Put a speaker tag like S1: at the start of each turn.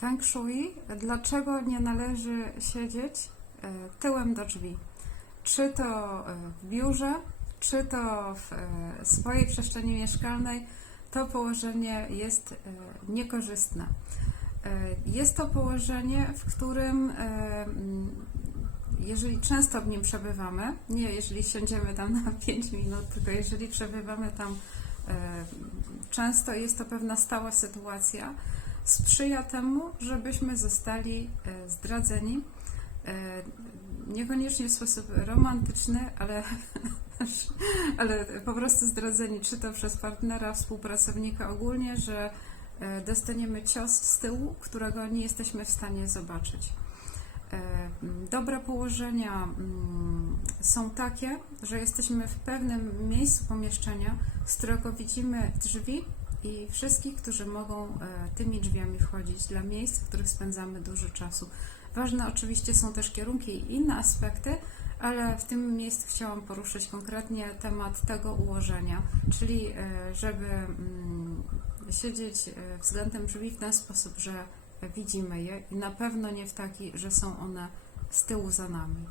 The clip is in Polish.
S1: Feng Shui, dlaczego nie należy siedzieć e, tyłem do drzwi? Czy to e, w biurze, czy to w e, swojej przestrzeni mieszkalnej, to położenie jest niekorzystne. Jest to położenie, w którym jeżeli często w nim przebywamy, nie jeżeli siądziemy tam na 5 minut, tylko jeżeli przebywamy tam często, jest to pewna stała sytuacja, sprzyja temu, żebyśmy zostali e, zdradzeni. e, Niekoniecznie w sposób romantyczny, ale, ale po prostu zdradzeni, czy to przez partnera, współpracownika ogólnie, że e, dostaniemy cios z tyłu, którego nie jesteśmy w stanie zobaczyć. Dobre położenia są takie, że jesteśmy w pewnym miejscu pomieszczenia, z którego widzimy drzwi i wszystkich, którzy mogą e, tymi drzwiami wchodzić, dla miejsc, w których spędzamy dużo czasu. Ważne oczywiście są też kierunki i inne aspekty, ale w tym miejscu chciałam poruszyć konkretnie temat tego ułożenia, czyli e, żeby mm, siedzieć e, względem drzwi w ten sposób, że widzimy je i na pewno nie w taki, że są one z tyłu za nami.